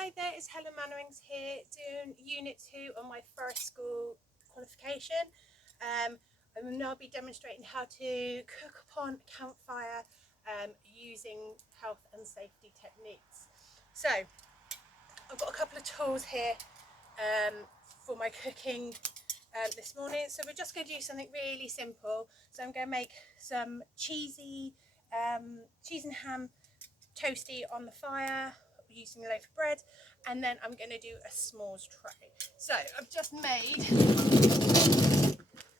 Hi there, it's Helen Mannerings here doing Unit 2 on my first school qualification. I will now be demonstrating how to cook upon a campfire using health and safety techniques. So I've got a couple of tools here for my cooking this morning. So we're just going to do something really simple. So I'm going to make some cheese and ham toasty on the fire using a loaf of bread, and then I'm going to do a s'mores tray. So I've just made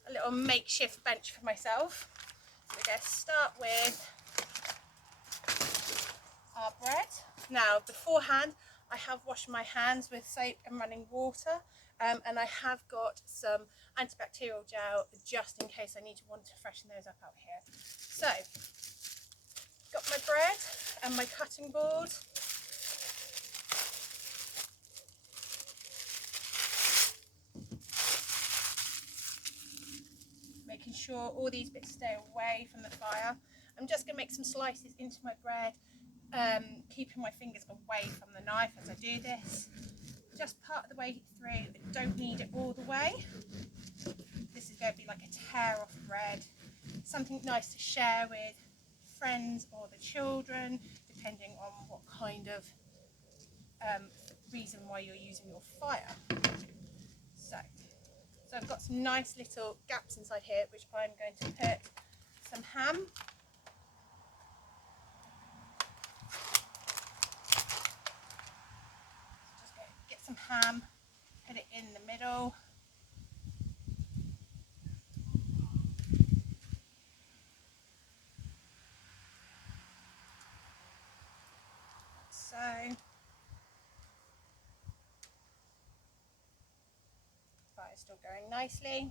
a little makeshift bench for myself. So we're going to start with our bread. Now beforehand I have washed my hands with soap and running water, and I have got some antibacterial gel just in case I want to freshen those up out here. So got my bread and my cutting board. Making sure all these bits stay away from the fire. I'm just going to make some slices into my bread, keeping my fingers away from the knife as I do this. Just part of the way through, I don't need it all the way. This is going to be like a tear off bread, something nice to share with friends or the children, depending on what kind of reason why you're using your fire. So I've got some nice little gaps inside here, which I'm going to put some ham. Just going to get some ham, put it in the middle. So fire's still going nicely.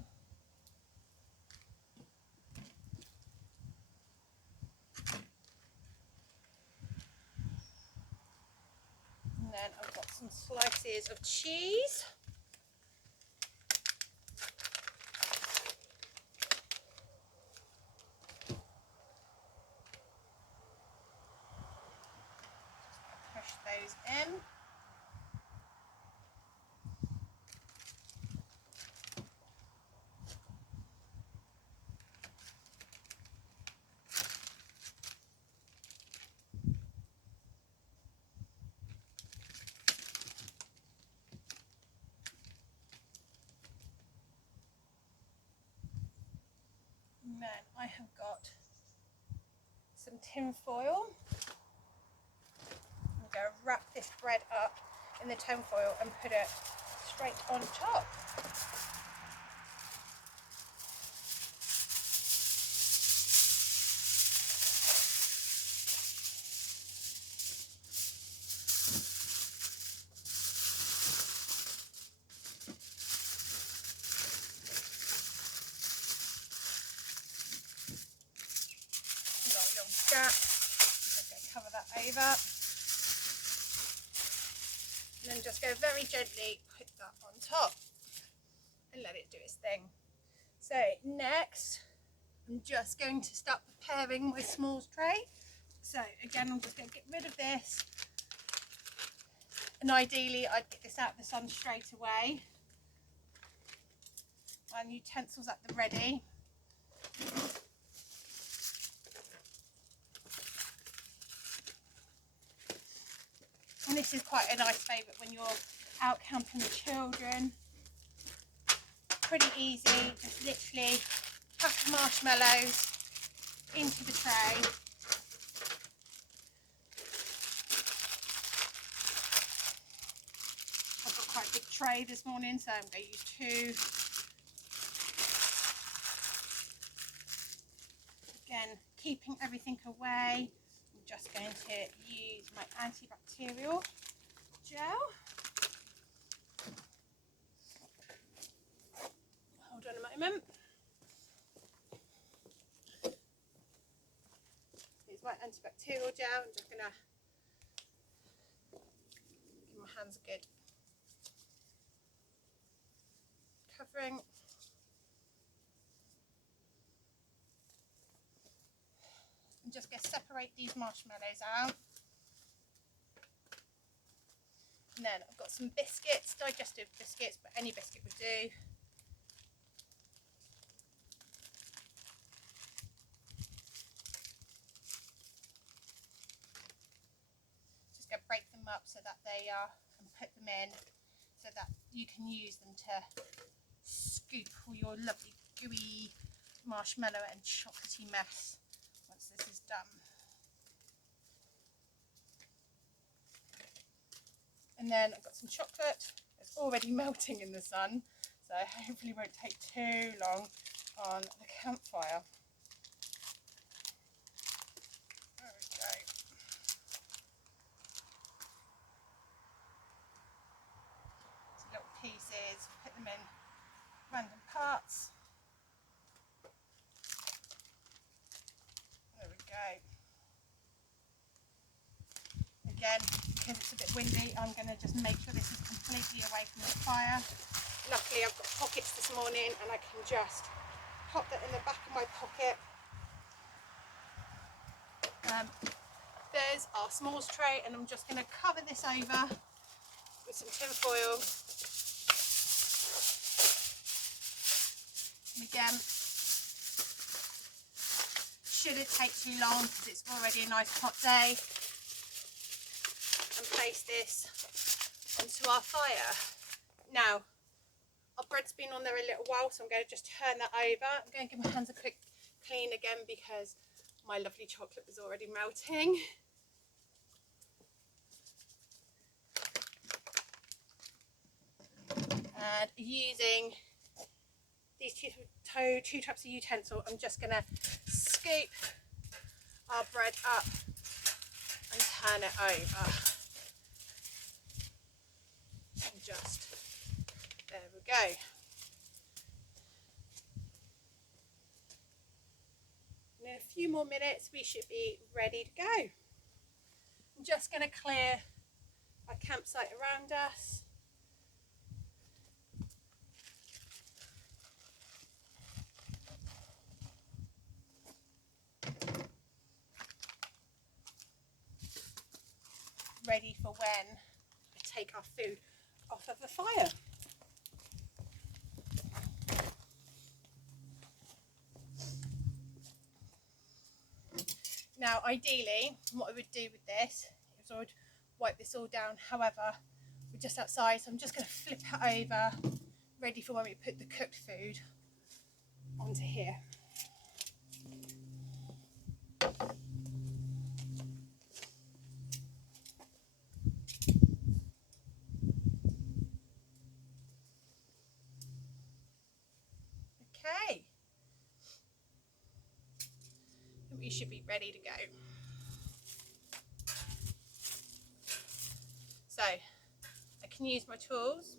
And then I've got some slices of cheese. Just push those in. And then I have got some tin foil. I'm going to wrap this bread up in the tin foil and put it straight on top. Got a little gap. I'm just going to cover that over. And then just go very gently put that on top and let it do its thing. So next I'm just going to start preparing my s'mores tray. So again, I'm just going to get rid of this, and ideally I'd get this out of the sun straight away. My utensils at the ready. And this is quite a nice favourite when you're out camping with children. Pretty easy, just literally a pack of marshmallows into the tray. I've got quite a big tray this morning, so I'm going to use 2. Again, keeping everything away. I'm just going to use my antibacterial gel. Hold on a moment. Here's my antibacterial gel. I'm just going to give my hands a good covering. I'm just going to separate these marshmallows out. And then I've got some biscuits, digestive biscuits, but any biscuit would do. Just going to break them up so that they are, and put them in so that you can use them to scoop all your lovely gooey marshmallow and chocolatey mess once this is done. And then I've got some chocolate. It's already melting in the sun, so hopefully it won't take too long on the campfire. There we go. So little pieces, put them in random parts. There we go. Again, because it's a bit windy, I'm going to just make sure this is completely away from the fire. Luckily I've got pockets this morning and I can just pop that in the back of my pocket. There's our s'mores tray, and I'm just going to cover this over with some tin foil. And again, shouldn't take too long because it's already a nice hot day. And place this onto our fire. Now, our bread's been on there a little while, so I'm going to just turn that over. I'm going to give my hands a quick clean again because my lovely chocolate was already melting. And using these two types of utensil, I'm just going to scoop our bread up and turn it over. And just, there we go. And in a few more minutes we should be ready to go. I'm just going to clear our campsite around us. Ready for when I take our food off of the fire. Now ideally what I would do with this is I would wipe this all down, however we're just outside, so I'm just going to flip it over, ready for when we put the cooked food onto here. Okay, we should be ready to go. So I can use my tools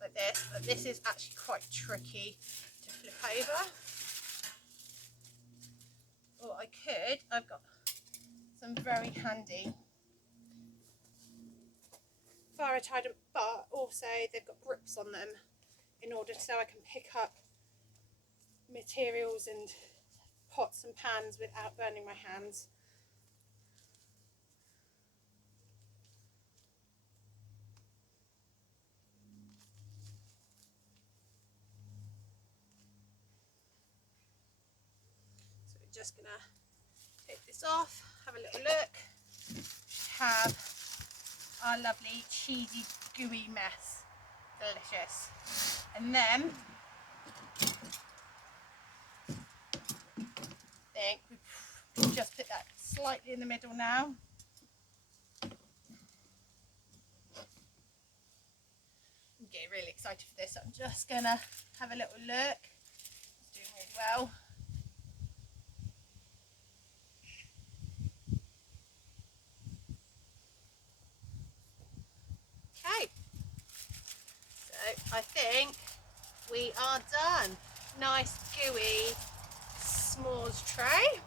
like this, but this is actually quite tricky to flip over. Or I could, I've got some very handy fire retardant, but also they've got grips on them in order so I can pick up materials and pots and pans without burning my hands. So we're just gonna take this off, have a little look, have our lovely cheesy gooey mess, delicious. And then I think we just put that slightly in the middle now. I'm getting really excited for this. I'm just gonna have a little look. It's doing really well. Okay, so I think we are done. Nice gooey s'mores tray,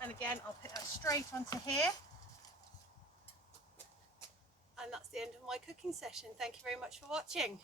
and again I'll put that straight onto here, and that's the end of my cooking session. Thank you very much for watching.